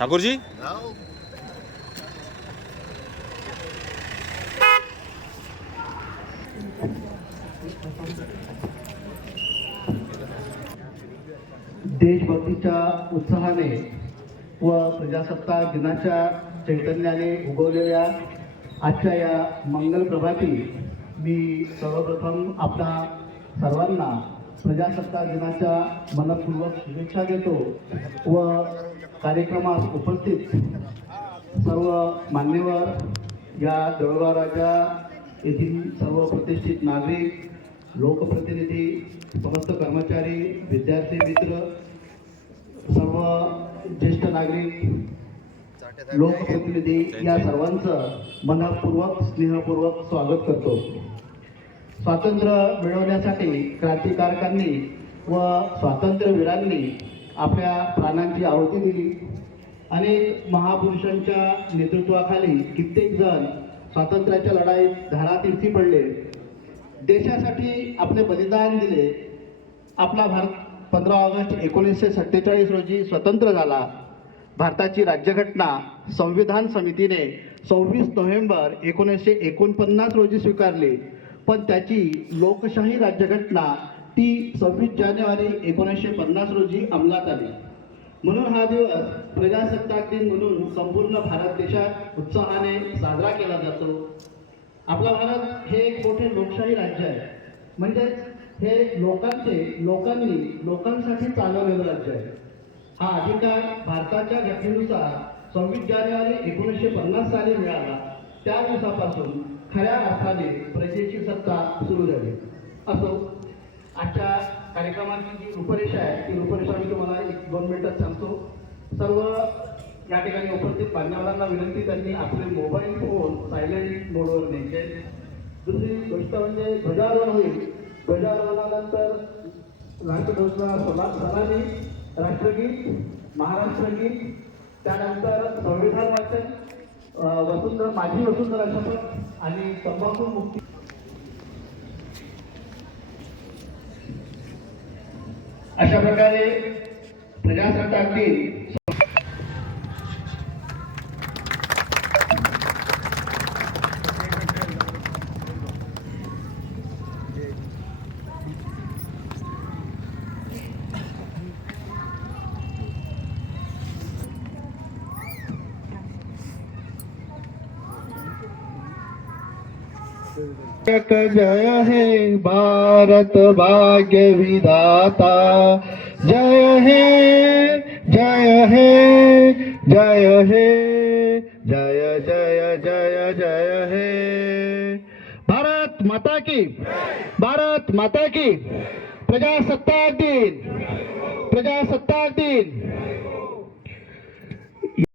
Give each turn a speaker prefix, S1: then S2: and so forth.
S1: ठाकूरजी?
S2: देशभक्तीच्या उत्साहाने व प्रजासत्ताक दिनाच्या चैतन्याने उगवलेल्या आजच्या या मंगल प्रभाती मी सर्वप्रथम आपल्या सर्वांना प्रजासत्ताक दिनाच्या मनपूर्वक शुभेच्छा देतो व कार्यक्रमास उपस्थित सर्व मान्यवर या दळवाराच्या येथील सर्व प्रतिष्ठित नागरिक लोकप्रतिनिधी समस्त कर्मचारी विद्यार्थी मित्र सर्व ज्येष्ठ नागरिक लोकप्रतिनिधी या सर्वांचं मनपूर्वक स्नेहपूर्वक स्वागत करतो. स्वातंत्र्य मिळवण्यासाठी क्रांतिकारकांनी व स्वातंत्र्यवीरांनी आपल्या प्राणांची आहुती दिली. अनेक महापुरुषांच्या नेतृत्वाखाली कित्येक जण स्वातंत्र्याच्या लढाईत धारातीर्थी पडले. देशासाठी आपले बलिदान दिले. आपला भारत पंधरा ऑगस्ट एकोणीसशे सत्तेचाळीस रोजी स्वतंत्र झाला. भारताची राज्यघटना संविधान समितीने सव्वीस नोव्हेंबर एकोणीसशे एकोणपन्नास रोजी स्वीकारली. पण त्याची लोकशाही राज्यघटना ती सव्वीस जानेवारी एकोणीसशे पन्नास रोजी अंमलात आली. म्हणून हा दिवस प्रजासत्ताक दिन म्हणून संपूर्ण भारत देशात उत्साहाने साजरा केला जातो. आपला भारत हे एक मोठे लोकशाही राज्य आहे. म्हणजेच हे लोकांचे लोकांनी लोकांसाठी चालवलेलं राज्य आहे. हा अधिकार भारताच्या घटनेनुसार सव्वीस जानेवारी एकोणीसशे पन्नास साली मिळाला. त्या दिवसापासून खऱ्या अर्थाने प्रजेची सत्ता सुरू झाली. असो आजच्या कार्यक्रमाची जी रूपरेषा आहे ती रूपरेषा मी तुम्हाला एक दोन मिनिटात सांगतो. सर्व या ठिकाणी उपस्थित मान्यवरांना विनंती त्यांनी आपले मोबाईल फोन सायलेंट मोडवर न्यायचे. दुसरी गोष्ट म्हणजे ध्वजारोहण होईल. ध्वजारोहणानंतर राष्ट्रध्वजला सला सलामी राष्ट्रगीत महाराष्ट्र गीत त्यानंतर संविधान वाचन वसुंधरा माझी वसुंधरा शपथ आणि तंबाखू मुक्ती. अशा प्रकारे प्रजासत्ताक दिन जय हे भारत भाग्य विधाता। जय हे जय हे जय हे जय जय जय जय हे। भारत माता की भारत माता की प्रजासत्ताक दिन प्रजासत्ताक दिन।